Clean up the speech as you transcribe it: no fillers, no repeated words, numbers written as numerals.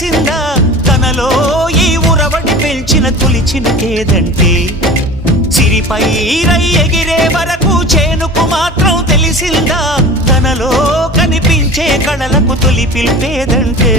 తెలిసిందా తనలో ఈ ఉరవడి పెంచిన తొలిచిన కేదంటే సిరిపై రై ఎగిరే వరకు చేనుకు మాత్రం తెలిసిందా తనలో కనిపించే కళలకు తొలి పిలిపేదంటే